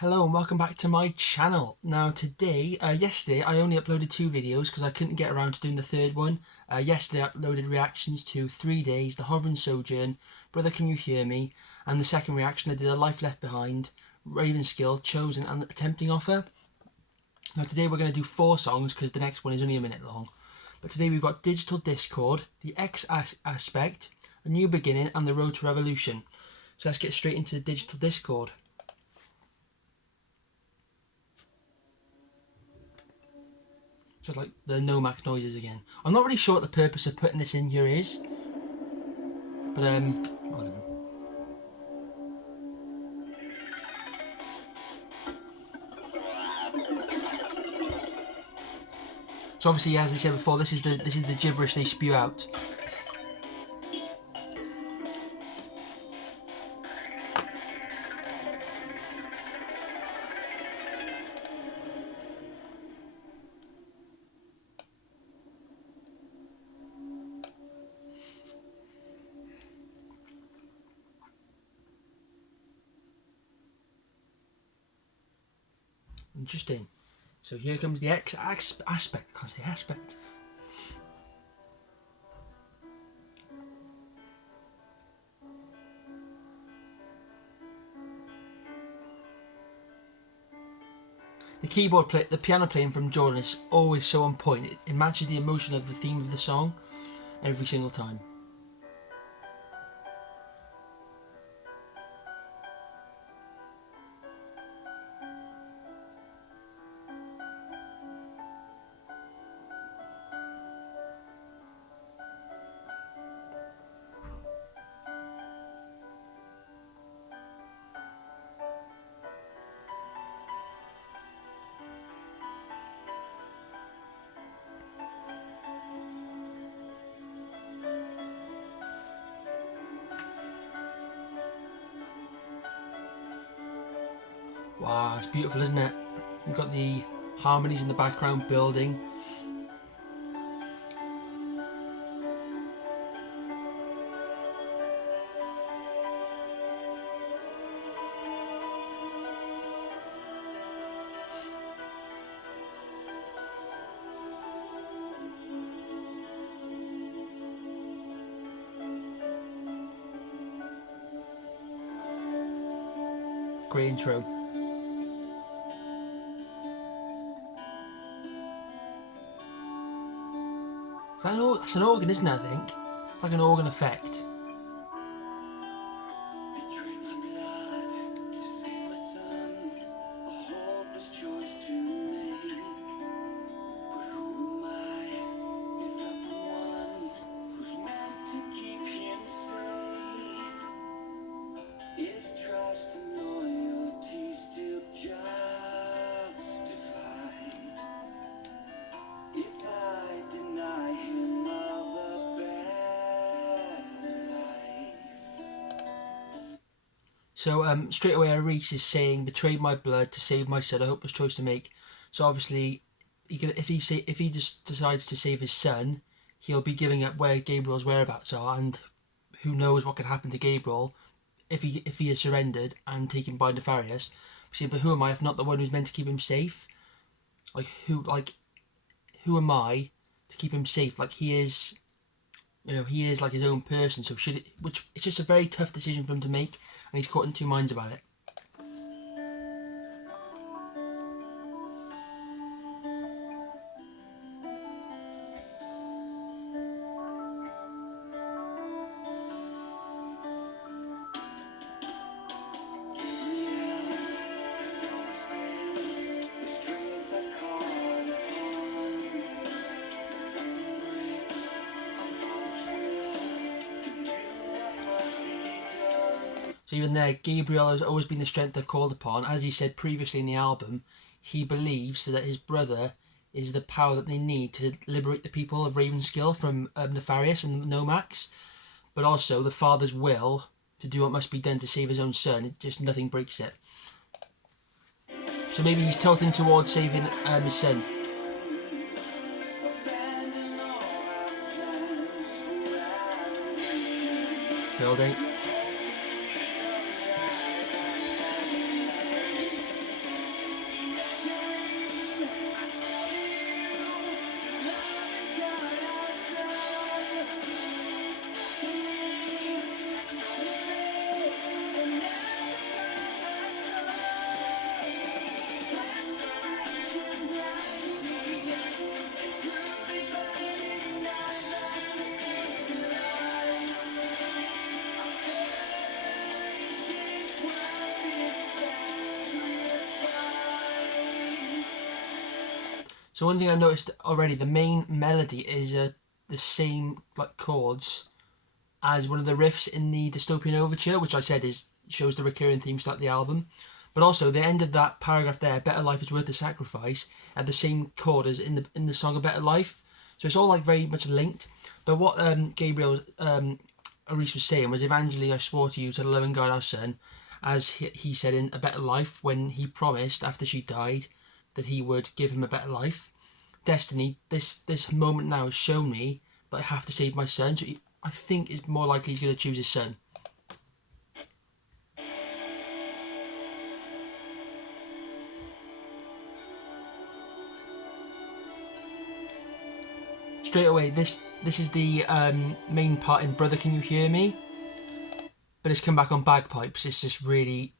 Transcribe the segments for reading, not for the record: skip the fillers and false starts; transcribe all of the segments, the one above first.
Hello and welcome back to my channel. Now today, yesterday I only uploaded 2 videos because I couldn't get around to doing the third one. Yesterday I uploaded reactions to 3 Days, The Hovering Sojourn, Brother Can You Hear Me, and the second reaction I did A Life Left Behind, Ravenskill, Chosen and A Tempting Offer. Now today we're going to do 4 songs because the next one is only a minute long. But today we've got Digital Discord, The X Aspect, A New Beginning and The Road to Revolution. So let's get straight into the Digital Discord. Just like the Nomak noises again. I'm not really sure what the purpose of putting this in here is, but I don't know. So obviously, as I said before, this is the gibberish they spew out. Interesting. So here comes the X aspect. I can't say aspect. The piano playing from Jordan is always so on point. It matches the emotion of the theme of the song every single time. Wow, it's beautiful, isn't it? You've got the harmonies in the background building. Great intro. It's an organ, isn't it, I think? It's like an organ effect. So straight away Reese is saying, "Betrayed my blood to save my son. A hopeless choice to make." So obviously, if he just decides to save his son, he'll be giving up where Gabriel's whereabouts are, and who knows what could happen to Gabriel if he is surrendered and taken by Nefarious. But who am I if not the one who's meant to keep him safe? Who am I to keep him safe? Like he is. He is like his own person, so which it's just a very tough decision for him to make, and he's caught in 2 minds about it. So even there, Gabriel has always been the strength they've called upon. As he said previously in the album, he believes that his brother is the power that they need to liberate the people of Ravenskill from Nefarious and Nomax, but also the father's will to do what must be done to save his own son. Just nothing breaks it. So maybe he's tilting towards saving his son. Building. So one thing I noticed already, the main melody is the same like chords as one of the riffs in the Dystopian Overture, which I said shows the recurring themes throughout the album. But also the end of that paragraph there, "Better life is worth the sacrifice," at the same chord as in the song "A Better Life." So it's all like very much linked. But what Gabriel Arias was saying was, "Evangeline, I swore to you, to the loving God our Son," as he said in "A Better Life," when he promised after she died that he would give him a better life. Destiny, this moment now has shown me that I have to save my son. So I think it's more likely he's going to choose his son. Straight away, this is the main part in "Brother Can You Hear Me," but it's come back on bagpipes. It's just really,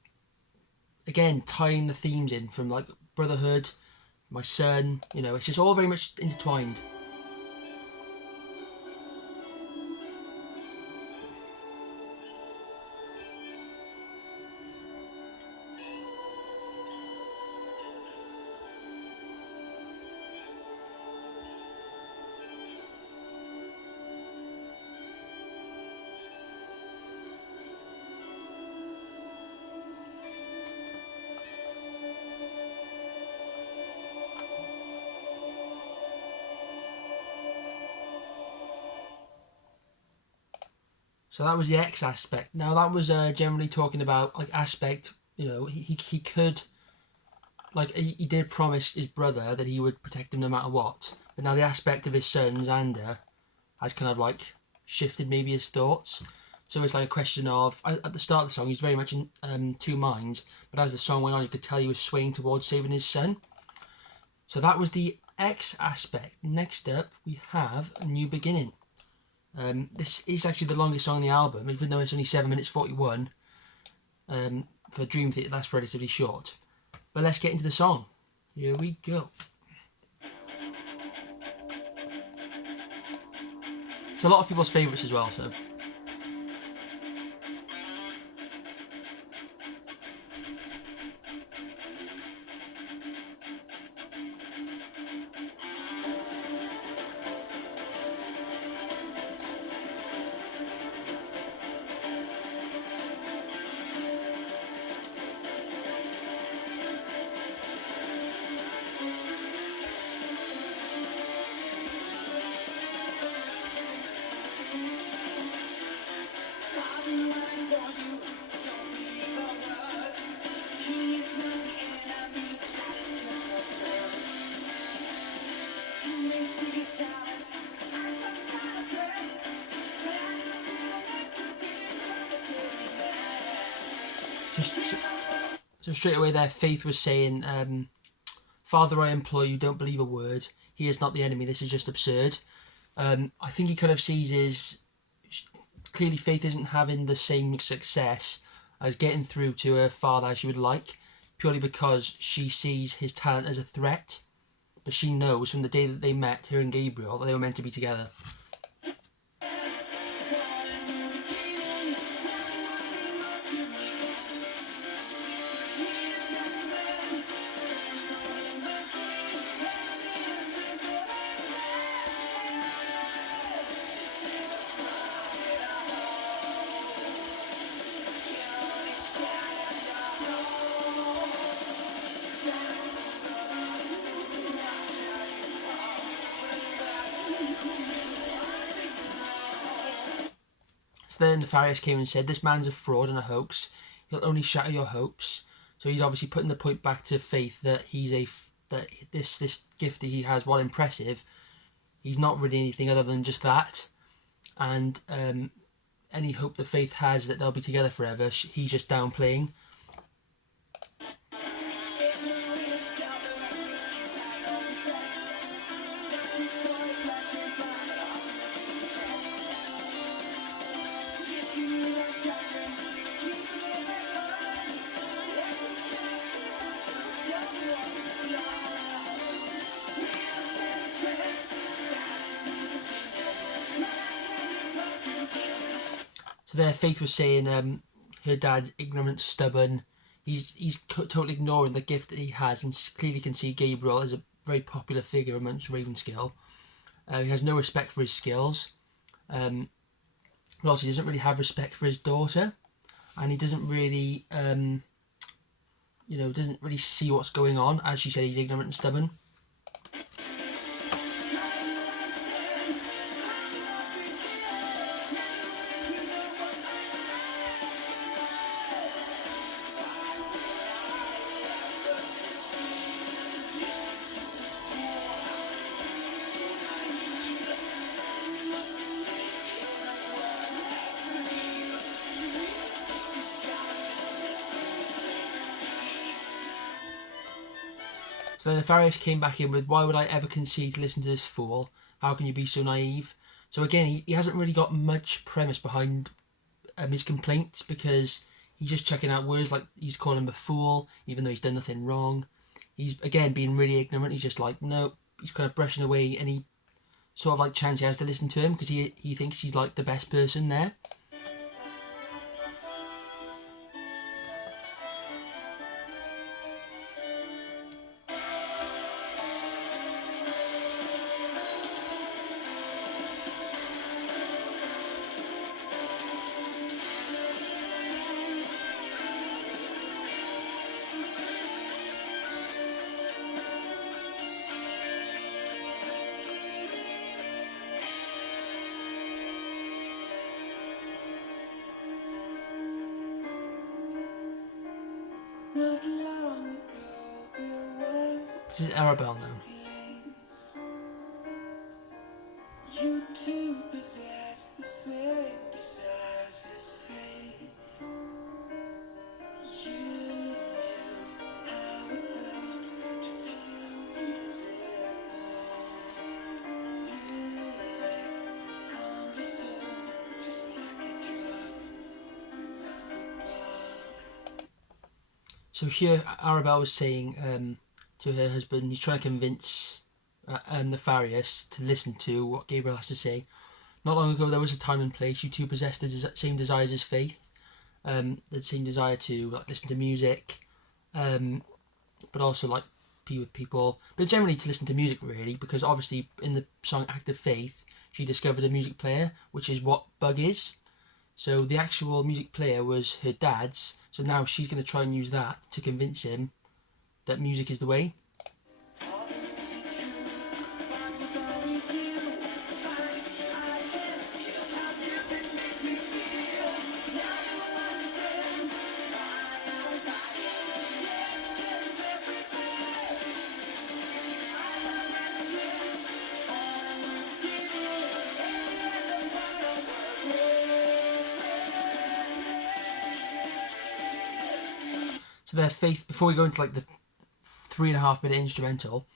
again, tying the themes in from like brotherhood, my son, it's just all very much intertwined. So that was the X aspect. Now that was generally talking about like aspect. He could, like, he did promise his brother that he would protect him no matter what. But now the aspect of his son Xander has kind of like shifted maybe his thoughts. So it's like a question of, at the start of the song he's very much in two minds, but as the song went on you could tell he was swaying towards saving his son. So that was the X aspect. Next up we have A New Beginning. This is actually the longest song on the album, even though it's only 7 minutes 41. For Dream Theater, that's relatively short. But let's get into the song. Here we go. It's a lot of people's favourites as well, so. So straight away there, Faith was saying, "Father, I implore you, don't believe a word. He is not the enemy. This is just absurd." I think he kind of sees clearly Faith isn't having the same success as getting through to her father as she would like, purely because she sees his talent as a threat. But she knows from the day that they met, her and Gabriel, that they were meant to be together. Then Nefarious came and said, "This man's a fraud and a hoax. He'll only shatter your hopes." So he's obviously putting the point back to Faith that that this gift that he has, while impressive, he's not really anything other than just that. And any hope that Faith has that they'll be together forever, he's just downplaying. So there, Faith was saying her dad's ignorant, stubborn. He's totally ignoring the gift that he has, and clearly can see Gabriel as very popular figure amongst Ravenskill. He has no respect for his skills. But also he doesn't really have respect for his daughter, and he doesn't really, doesn't really see what's going on. As she said, he's ignorant and stubborn. So then Nefarious came back in with, "Why would I ever concede to listen to this fool? How can you be so naive?" So again, he hasn't really got much premise behind his complaints, because he's just checking out words like he's calling him a fool, even though he's done nothing wrong. He's, again, being really ignorant. He's just like, no, he's kind of brushing away any sort of like chance he has to listen to him, because he thinks he's like the best person there. Not long ago there was This is Arabelle now. place you two possess the same desires as faith. You knew how it felt to feel invisible. Music calmed your soul just like a drug, a bug. So here, Arabelle was saying to her husband, he's trying to convince Nefarious to listen to what Gabriel has to say. Not long ago, there was a time and place. You two possessed the same desires as Faith, the same desire to like listen to music, but also like be with people, but generally to listen to music, really, because obviously in the song Act of Faith, she discovered a music player, which is what Bug is. So the actual music player was her dad's. So now she's going to try and use that to convince him that music is the way. So their Faith, before we go into like the 3.5 minute instrumental,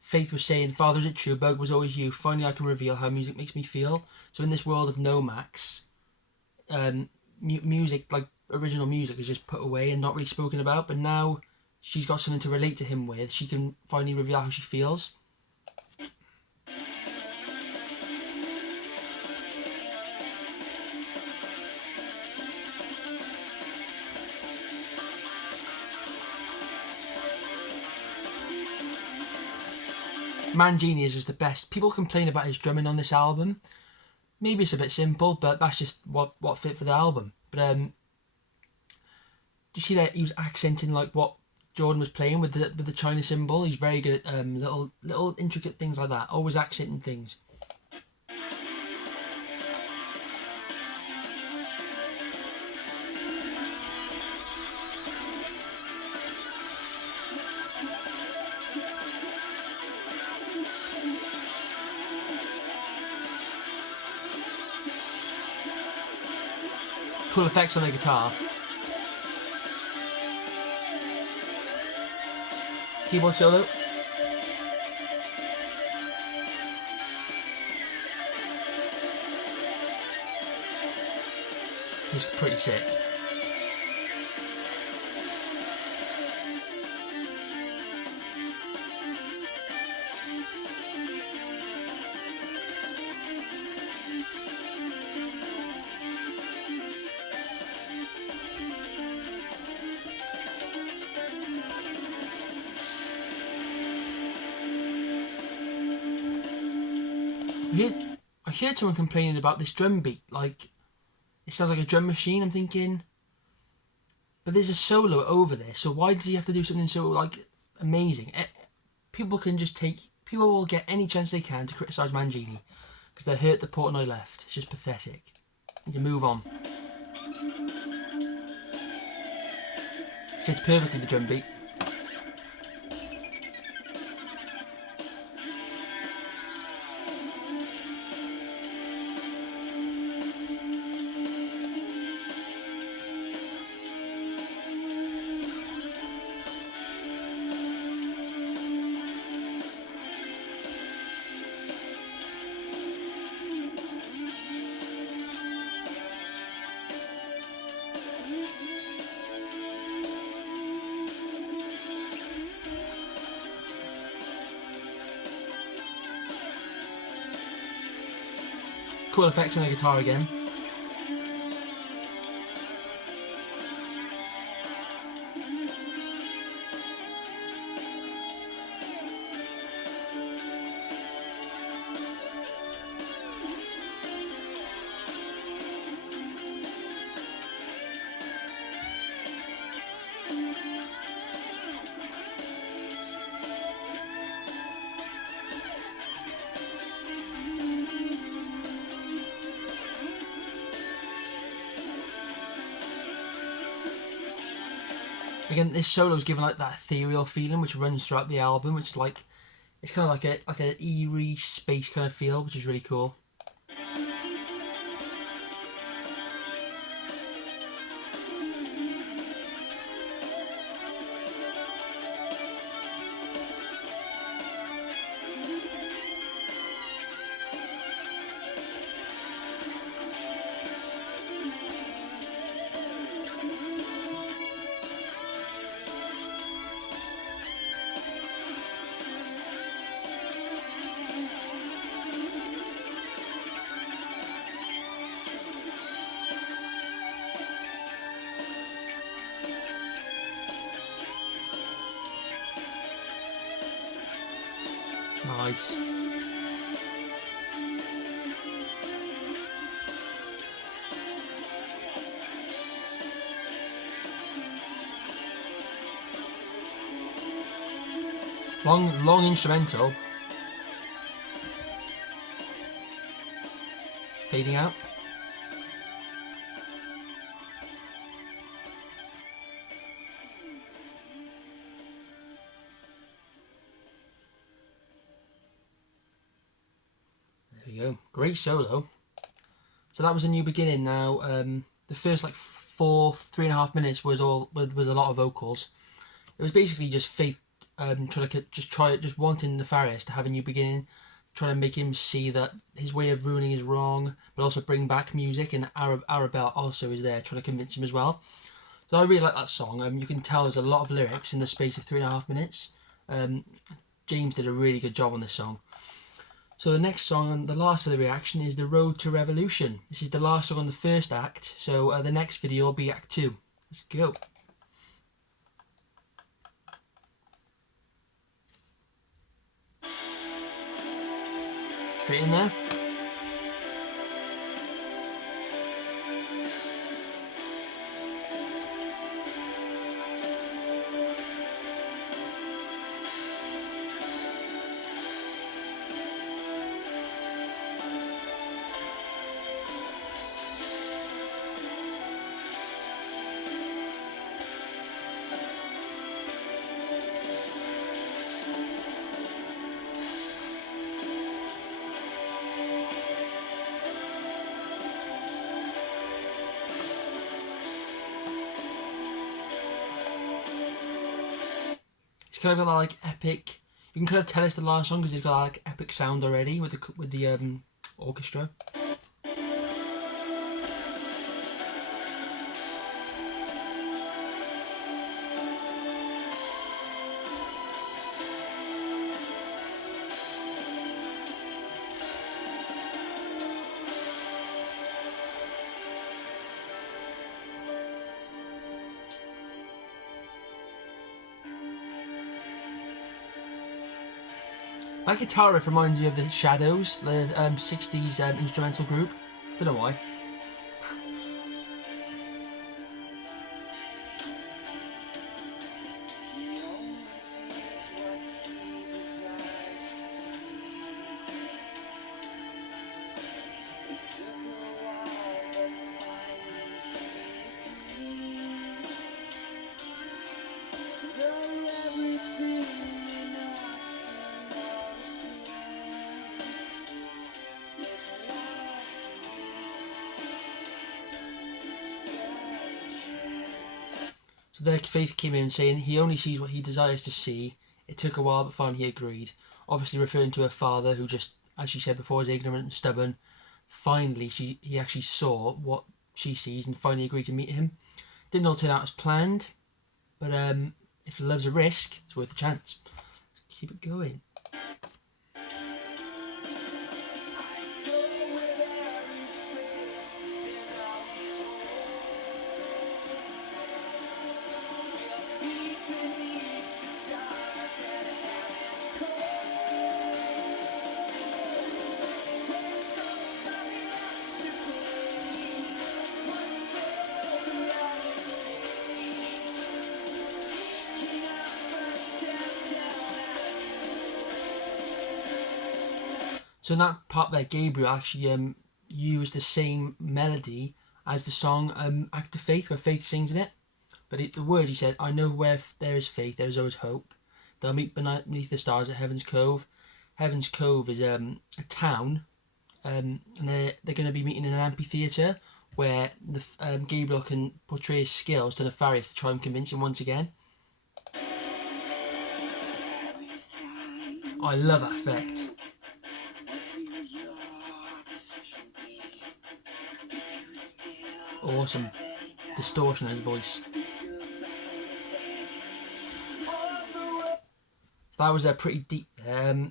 Faith was saying, "Father, is it true? Bug was always you. Finally, I can reveal how music makes me feel." So in this world of Nomax, music, like original music, is just put away and not really spoken about. But now she's got something to relate to him with. She can finally reveal how she feels. Mangini is just the best. People complain about his drumming on this album. Maybe it's a bit simple, but that's just what fit for the album. But do you see that he was accenting like what Jordan was playing with the China cymbal? He's very good at little intricate things like that. Always accenting things. Cool effects on the guitar. Keyboard solo. This is pretty sick. I heard someone complaining about this drum beat. Like, it sounds like a drum machine. I'm thinking, but there's a solo over this, so why does he have to do something so like amazing? People will get any chance they can to criticise Mangini because they hurt the Portnoy left. It's just pathetic. Need to move on. Fits perfectly the drum beat. Cool effects on the guitar again. Again, this solo is given like that ethereal feeling which runs throughout the album, which is like, it's kind of like an eerie space kind of feel, which is really cool. Nice. Long instrumental. Fading out. There we go. Great solo. So that was A New Beginning. Now, the first like 3.5 minutes was a lot of vocals. It was basically just Faith just wanting Nefarious to have a new beginning, trying to make him see that his way of ruining is wrong, but also bring back music. And Arabelle also is there trying to convince him as well. So I really like that song. You can tell there's a lot of lyrics in the space of 3.5 minutes. James did a really good job on this song. So the next song, and the last for the reaction, is The Road to Revolution. This is the last song on the first act, so the next video will be Act 2. Let's go. Straight in there. Kind of got that like epic. You can kind of tell it's the last song because it's got that, like epic sound already with the orchestra. That guitar riff reminds me of the Shadows, the 60s instrumental group. Don't know why. He only sees what he desires to see. It took a while, but finally he agreed. Though everything may not turn out as planned, if life's a risk, this guy's a chance. So there Faith came in saying he only sees what he desires to see. It took a while, but finally he agreed. Obviously referring to her father, who just, as she said before, is ignorant and stubborn. Finally, he actually saw what she sees and finally agreed to meet him. Didn't all turn out as planned, but if love's a risk, it's worth a chance. Let's keep it going. So in that part there, Gabriel actually used the same melody as the song Act of Faith, where Faith sings in it. But the words, he said, I know where there is faith, there is always hope. They'll meet beneath the stars at Heaven's Cove. Heaven's Cove is a town, and they're going to be meeting in an amphitheatre where Gabriel can portray his skills to Nefarious to try and convince him once again. I love that effect. Awesome distortion in his voice. That was pretty deep there.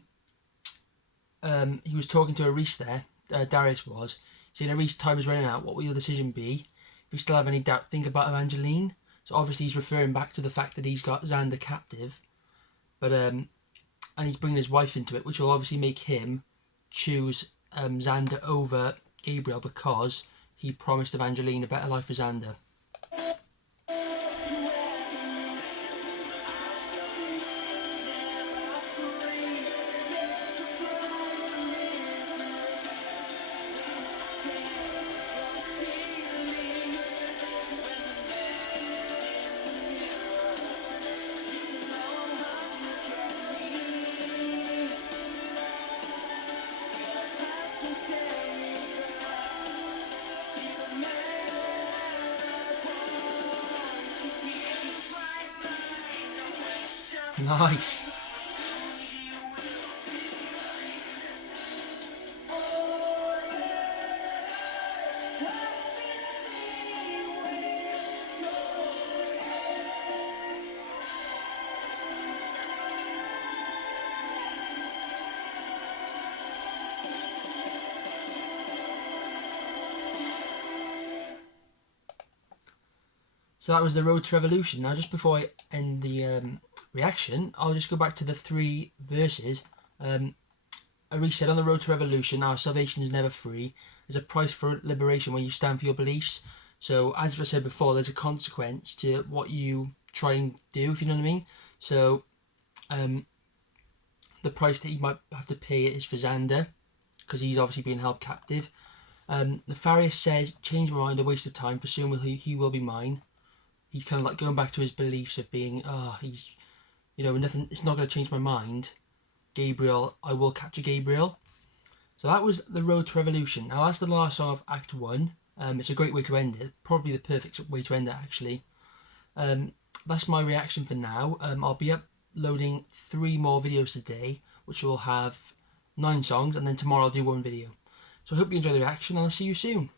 He was talking to Aris there, Darius was, saying, Aris, time is running out, what will your decision be? If you still have any doubt, think about Evangeline. So obviously he's referring back to the fact that he's got Xander captive, but and he's bringing his wife into it, which will obviously make him choose Xander over Gabriel because he promised Evangeline a better life for Xander. Nice. So that was the Road to Revolution. Now, just before I end the reaction, I'll just go back to the 3 verses. Aris said, on the road to revolution, our salvation is never free. There's a price for liberation when you stand for your beliefs. So, as I said before, there's a consequence to what you try and do, if you know what I mean. So, the price that you might have to pay is for Xander, because he's obviously being held captive. Nefarious says, change my mind, a waste of time, for soon he will be mine. He's kind of like going back to his beliefs of being, he's, nothing, it's not going to change my mind. Gabriel, I will capture Gabriel. So that was the Road to Revolution. Now that's the last song of Act 1. It's a great way to end it. Probably the perfect way to end it, actually. That's my reaction for now. I'll be uploading 3 more videos today, which will have 9 songs, and then tomorrow I'll do 1 video. So I hope you enjoy the reaction, and I'll see you soon.